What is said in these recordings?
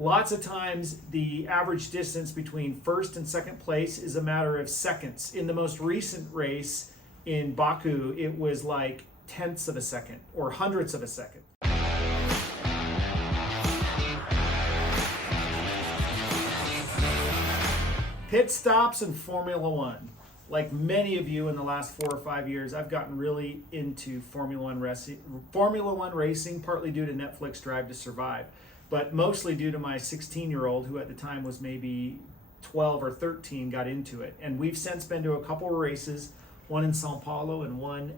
Lots of times, the average distance between first and second place is a matter of seconds. In the most recent race in Baku, it was like tenths of a second or hundredths of a second. Pit stops in Formula One. Like many of you in the last 4 or 5 years, I've gotten really into Formula One racing, partly due to Netflix Drive to Survive, but mostly due to my 16-year-old, who at the time was maybe 12 or 13, got into it. And we've since been to a couple of races, one in Sao Paulo and one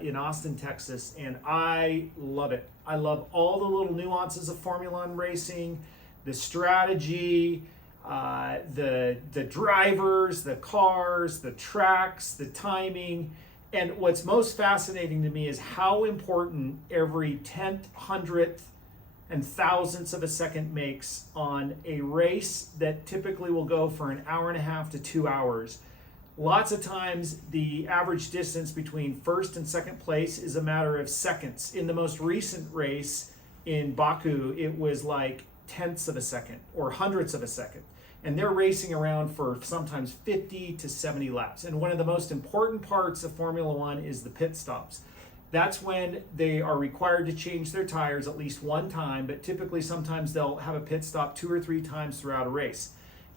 in Austin, Texas, and I love it. I love all the little nuances of Formula One racing, the strategy, the drivers, the cars, the tracks, the timing. And what's most fascinating to me is how important every tenth, hundredth, and thousandths of a second makes on a race that typically will go for an hour and a half to 2 hours. Lots of times, the average distance between first and second place is a matter of seconds. In the most recent race in Baku, it was like tenths of a second or hundredths of a second. And they're racing around for sometimes 50 to 70 laps. And one of the most important parts of Formula One is the pit stops. That's when they are required to change their tires at least one time, but typically sometimes they'll have a pit stop 2 or 3 times throughout a race.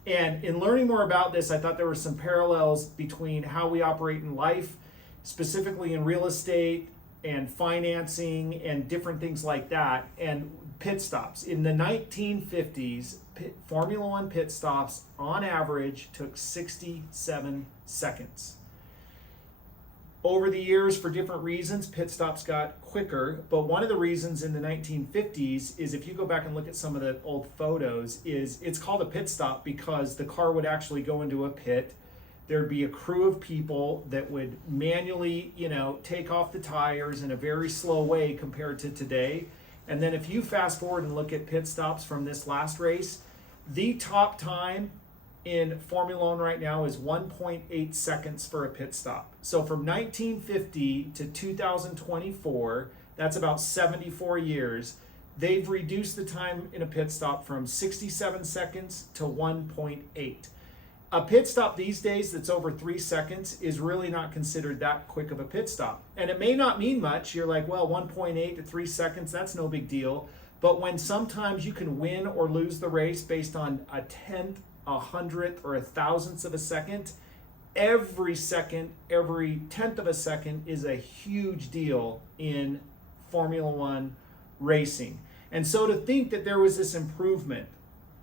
And in learning more about this, I thought there were some parallels between how we operate in life, specifically in real estate and financing and different things like that, and pit stops. In the 1950s, Formula One pit stops on average took 67 seconds. Over the years, for different reasons, pit stops got quicker, but one of the reasons in the 1950s is, if you go back and look at some of the old photos, is it's called a pit stop because the car would actually go into a pit. There'd be a crew of people that would manually, take off the tires in a very slow way compared to today. And then if you fast forward and look at pit stops from this last race, the top time in Formula One right now is 1.8 seconds for a pit stop. So from 1950 to 2024, that's about 74 years, they've reduced the time in a pit stop from 67 seconds to 1.8. A pit stop these days that's over 3 seconds is really not considered that quick of a pit stop. And it may not mean much. You're like, well, 1.8 to 3 seconds, that's no big deal. But when sometimes you can win or lose the race based on a tenth, a hundredth, or a thousandth of a second, every second, every tenth of a second is a huge deal in Formula One racing. And so to think that there was this improvement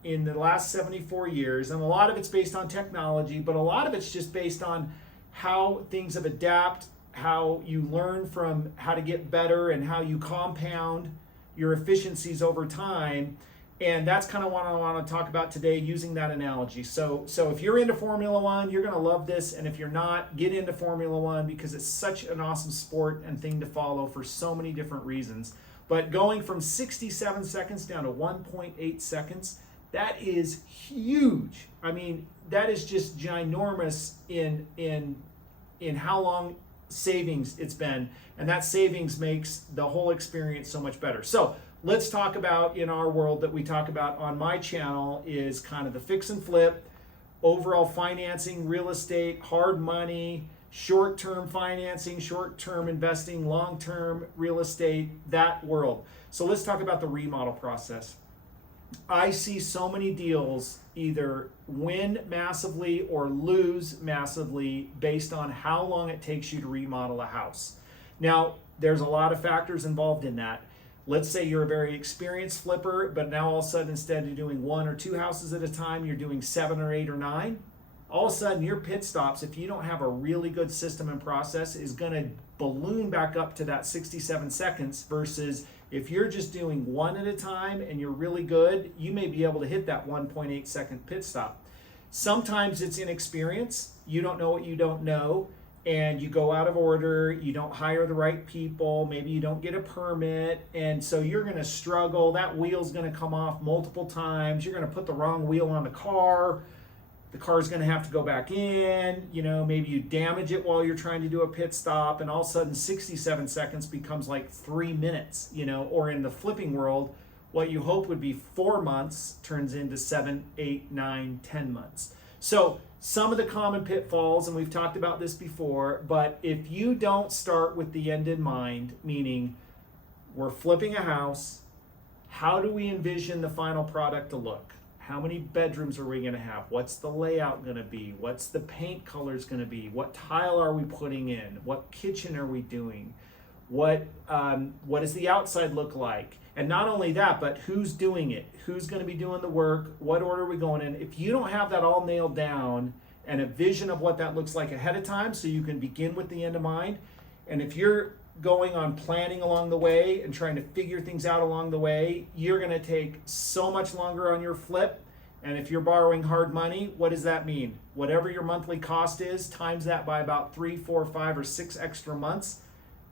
in the last 74 years, and a lot of it's based on technology, but a lot of it's just based on how things have adapted, how you learn from how to get better and how you compound your efficiencies over time. And that's kind of what I want to talk about today, using that analogy. So if you're into Formula One, you're going to love this. And if you're not, get into Formula One because it's such an awesome sport and thing to follow for so many different reasons. But going from 67 seconds down to 1.8 seconds, that is huge. I mean, that is just ginormous in how long savings it's been. And that savings makes the whole experience so much better. So let's talk about, in our world that we talk about on my channel, is kind of the fix and flip, overall financing, real estate, hard money, short-term financing, short-term investing, long-term real estate, that world. So let's talk about the remodel process. I see so many deals either win massively or lose massively based on how long it takes you to remodel a house. Now, there's a lot of factors involved in that. Let's say you're a very experienced flipper, but now all of a sudden, instead of doing 1 or 2 houses at a time, you're doing 7 or 8 or 9. All of a sudden, your pit stops, if you don't have a really good system and process, is going to balloon back up to that 67 seconds versus if you're just doing 1 at a time and you're really good, you may be able to hit that 1.8 second pit stop. Sometimes it's inexperience. You don't know what you don't know, and you go out of order, you don't hire the right people, maybe you don't get a permit, and so you're going to struggle. That wheel's going to come off multiple times. You're going to put the wrong wheel on the car's going to have to go back in, maybe you damage it while you're trying to do a pit stop, and all of a sudden 67 seconds becomes like 3 minutes, or in the flipping world, what you hope would be 4 months turns into 7, 8, 9, 10 months. So some of the common pitfalls, and we've talked about this before, but if you don't start with the end in mind, meaning we're flipping a house, how do we envision the final product to look? How many bedrooms are we going to have? What's the layout going to be? What's the paint colors going to be? What tile are we putting in? What kitchen are we doing? What does the outside look like? And not only that, but who's doing it? Who's going to be doing the work? What order are we going in? If you don't have that all nailed down and a vision of what that looks like ahead of time, so you can begin with the end in mind, and if you're going on planning along the way and trying to figure things out along the way, you're going to take so much longer on your flip. And if you're borrowing hard money, what does that mean? Whatever your monthly cost is, times that by about 3, 4, 5, or 6 extra months.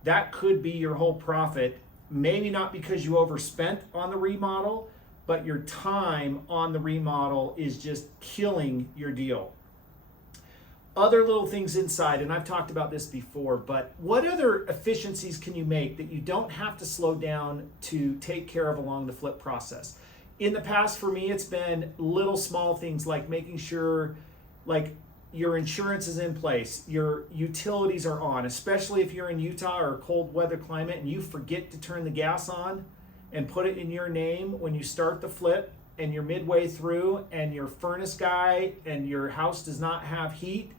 That could be your whole profit. Maybe not because you overspent on the remodel, but your time on the remodel is just killing your deal. Other little things inside, and I've talked about this before, but what other efficiencies can you make that you don't have to slow down to take care of along the flip process? In the past, for me, it's been little small things like making sure like your insurance is in place, your utilities are on, especially if you're in Utah or a cold weather climate and you forget to turn the gas on and put it in your name when you start the flip and you're midway through and your furnace guy and your house does not have heat.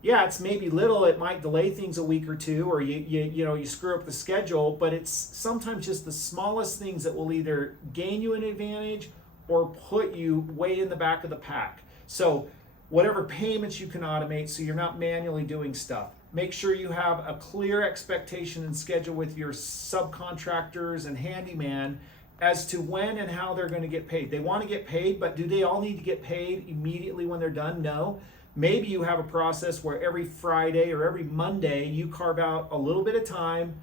Yeah, it's maybe little, it might delay things a week or two, or you screw up the schedule, but it's sometimes just the smallest things that will either gain you an advantage or put you way in the back of the pack. So whatever payments you can automate so you're not manually doing stuff. Make sure you have a clear expectation and schedule with your subcontractors and handyman as to when and how they're going to get paid. They want to get paid, but do they all need to get paid immediately when they're done? No. Maybe you have a process where every Friday or every Monday you carve out a little bit of time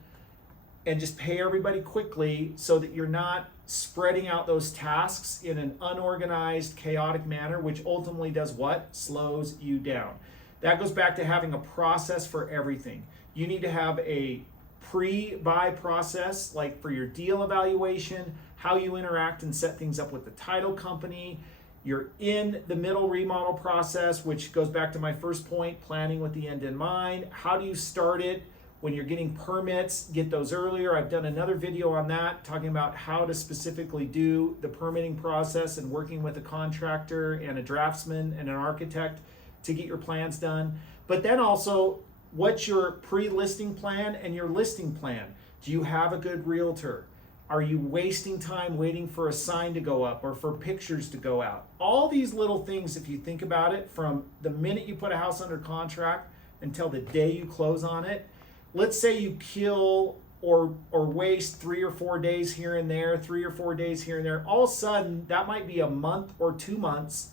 and just pay everybody quickly so that you're not spreading out those tasks in an unorganized, chaotic manner, which ultimately does what? Slows you down. That goes back to having a process for everything. You need to have a pre-buy process, like for your deal evaluation, how you interact and set things up with the title company. You're in the middle remodel process, which goes back to my first point, planning with the end in mind. How do you start it? When you're getting permits, get those earlier. I've done another video on that, talking about how to specifically do the permitting process and working with a contractor and a draftsman and an architect to get your plans done. But then also, what's your pre-listing plan and your listing plan? Do you have a good realtor? Are you wasting time waiting for a sign to go up or for pictures to go out? All these little things, if you think about it, from the minute you put a house under contract until the day you close on it, let's say you kill or waste 3 or 4 days here and there, 3 or 4 days here and there. All of a sudden, that might be a month or 2 months,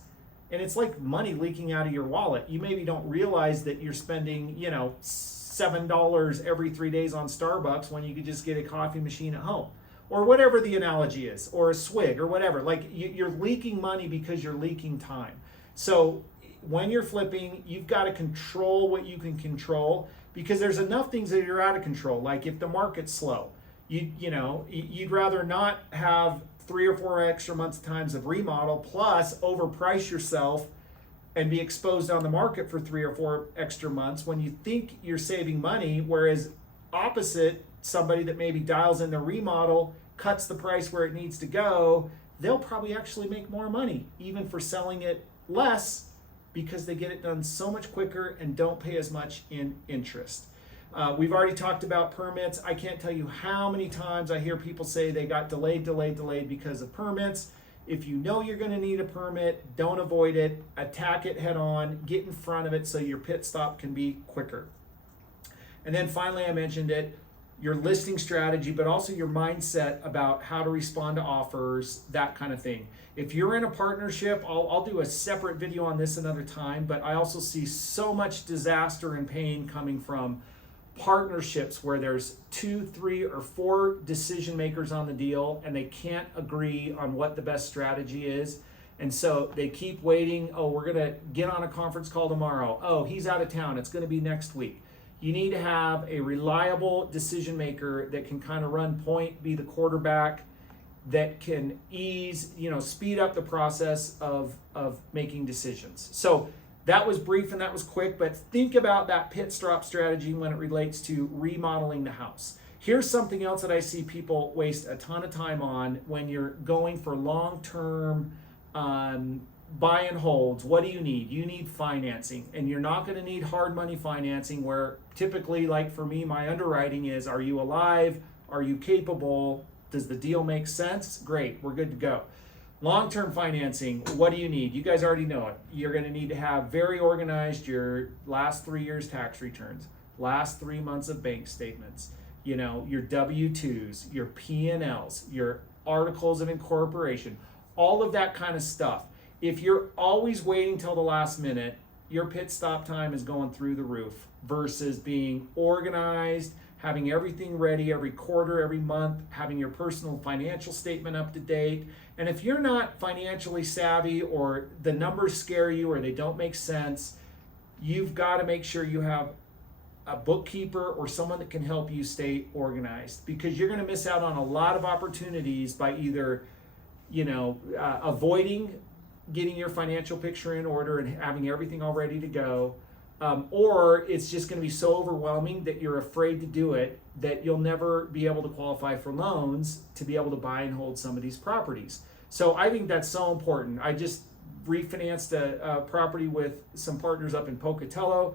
and it's like money leaking out of your wallet. You maybe don't realize that you're spending, $7 every 3 days on Starbucks when you could just get a coffee machine at home. Or whatever the analogy is, or a swig, or whatever. Like you're leaking money because you're leaking time. So when you're flipping, you've got to control what you can control, because there's enough things that you're out of control. Like if the market's slow, you'd rather not have 3 or 4 extra months times of remodel plus overprice yourself and be exposed on the market for 3 or 4 extra months when you think you're saving money, whereas opposite, somebody that maybe dials in the remodel, cuts the price where it needs to go, they'll probably actually make more money, even for selling it less, because they get it done so much quicker and don't pay as much in interest. We've already talked about permits. I can't tell you how many times I hear people say they got delayed because of permits. If you know you're going to need a permit, don't avoid it. Attack it head on. Get in front of it so your pit stop can be quicker. And then finally, I mentioned it, your listing strategy, but also your mindset about how to respond to offers, that kind of thing. If you're in a partnership, I'll do a separate video on this another time, but I also see so much disaster and pain coming from partnerships where there's 2, 3, or 4 decision makers on the deal and they can't agree on what the best strategy is. And so they keep waiting. Oh, we're going to get on a conference call tomorrow. Oh, he's out of town. It's going to be next week. You need to have a reliable decision maker that can kind of run point, be the quarterback, that can speed up the process of making decisions. So that was brief and that was quick, but think about that pit stop strategy when it relates to remodeling the house. Here's something else that I see people waste a ton of time on when you're going for long-term buy and holds. What do you need? You need financing, and you're not going to need hard money financing where typically, like for me, my underwriting is, are you alive? Are you capable? Does the deal make sense? Great, we're good to go. Long-term financing, what do you need? You guys already know it. You're going to need to have very organized your last 3 years tax returns, last 3 months of bank statements, your W-2s, your P&Ls, your articles of incorporation, all of that kind of stuff. If you're always waiting till the last minute, your pit stop time is going through the roof versus being organized, having everything ready every quarter, every month, having your personal financial statement up to date. And if you're not financially savvy or the numbers scare you or they don't make sense, you've got to make sure you have a bookkeeper or someone that can help you stay organized, because you're going to miss out on a lot of opportunities by either, avoiding getting your financial picture in order and having everything all ready to go, or it's just going to be so overwhelming that you're afraid to do it that you'll never be able to qualify for loans to be able to buy and hold some of these properties. So I think that's so important. I just refinanced a property with some partners up in Pocatello.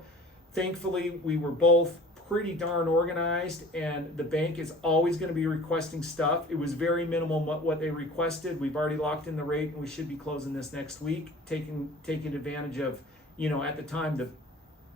Thankfully, we were both pretty darn organized, and the bank is always going to be requesting stuff. It was very minimal what they requested. We've already locked in the rate, and we should be closing this next week, taking advantage of, at the time, the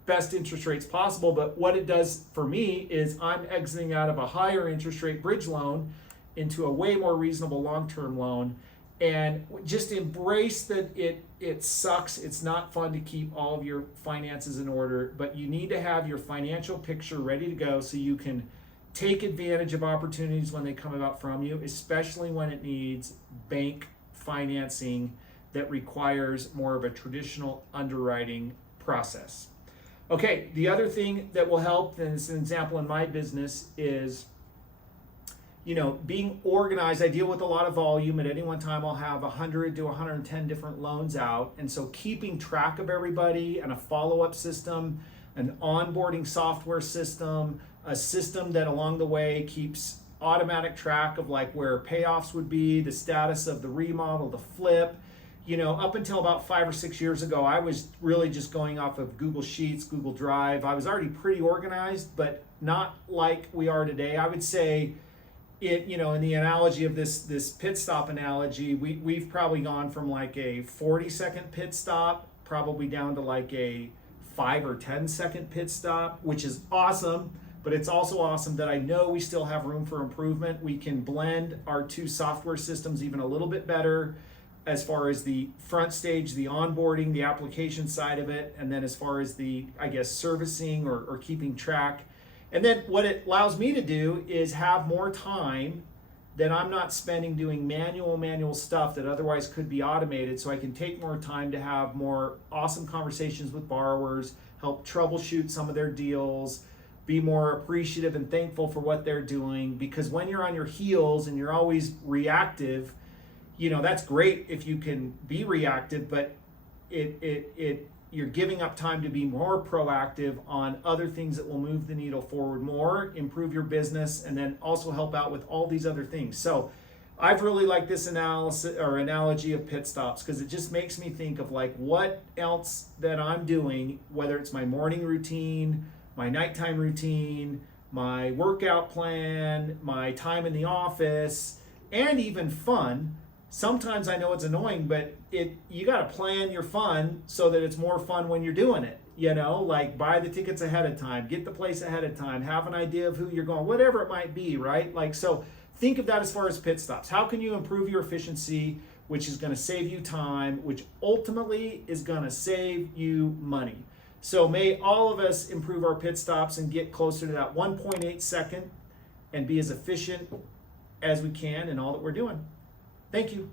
best interest rates possible. But what it does for me is I'm exiting out of a higher interest rate bridge loan into a way more reasonable long-term loan, and just embrace that it sucks. It's not fun to keep all of your finances in order, but you need to have your financial picture ready to go so you can take advantage of opportunities when they come about from you, especially when it needs bank financing that requires more of a traditional underwriting process. Okay, the other thing that will help, and it's an example in my business, is being organized. I deal with a lot of volume. At any one time, I'll have 100 to 110 different loans out. And so keeping track of everybody and a follow-up system, an onboarding software system, a system that along the way keeps automatic track of like where payoffs would be, the status of the remodel, the flip. Up until about 5 or 6 years ago, I was really just going off of Google Sheets, Google Drive. I was already pretty organized, but not like we are today. I would say, in the analogy of this pit stop analogy, we've probably gone from like a 40-second pit stop probably down to like a 5 or 10-second pit stop, which is awesome. But it's also awesome that I know we still have room for improvement. We can blend our two software systems even a little bit better as far as the front stage, the onboarding, the application side of it, and then as far as the, servicing or keeping track. And then what it allows me to do is have more time that I'm not spending doing manual stuff that otherwise could be automated, so I can take more time to have more awesome conversations with borrowers, help troubleshoot some of their deals, be more appreciative and thankful for what they're doing. Because when you're on your heels and you're always reactive, that's great if you can be reactive, but you're giving up time to be more proactive on other things that will move the needle forward more, improve your business, and then also help out with all these other things. So I've really liked this analogy of pit stops, because it just makes me think of like what else that I'm doing, whether it's my morning routine, my nighttime routine, my workout plan, my time in the office, and even fun. Sometimes I know it's annoying, but you got to plan your fun so that it's more fun when you're doing it. Like buy the tickets ahead of time, get the place ahead of time, have an idea of who you're going, whatever it might be, right? Like, so think of that as far as pit stops. How can you improve your efficiency, which is going to save you time, which ultimately is going to save you money. So may all of us improve our pit stops and get closer to that 1.8 second and be as efficient as we can in all that we're doing. Thank you.